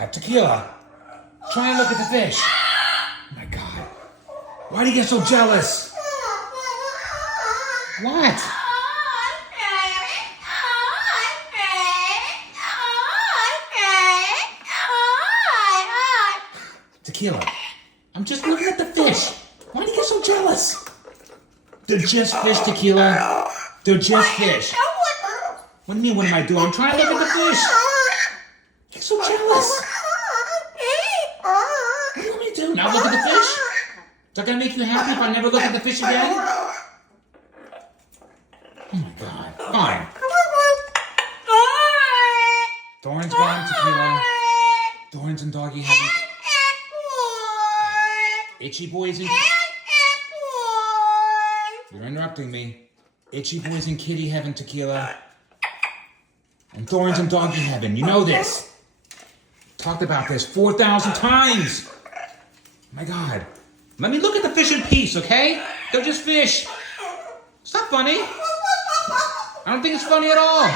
God, Tequila. Try and look at the fish. Oh my God. Why do you get so jealous? What? Tequila, I'm just looking at the fish. Why do you get so jealous? They're just fish, Tequila. They're just fish. What do you mean, what am I doing? I'm trying to look at the fish. You're so jealous. What do you want me to do? Now look at the fish? Is that going to make you happy if I never look at the fish again? Oh my God. Fine. Thorns gone, Tequila. Thorns and Doggy haven't. Itchy boys and... You're interrupting me. Itchy boys in kitty heaven, Tequila. And Thorns in doggy heaven. You know this. Talked about this 4,000 times. My God. Let me look at the fish in peace, okay? They're just fish. It's not funny. I don't think it's funny at all.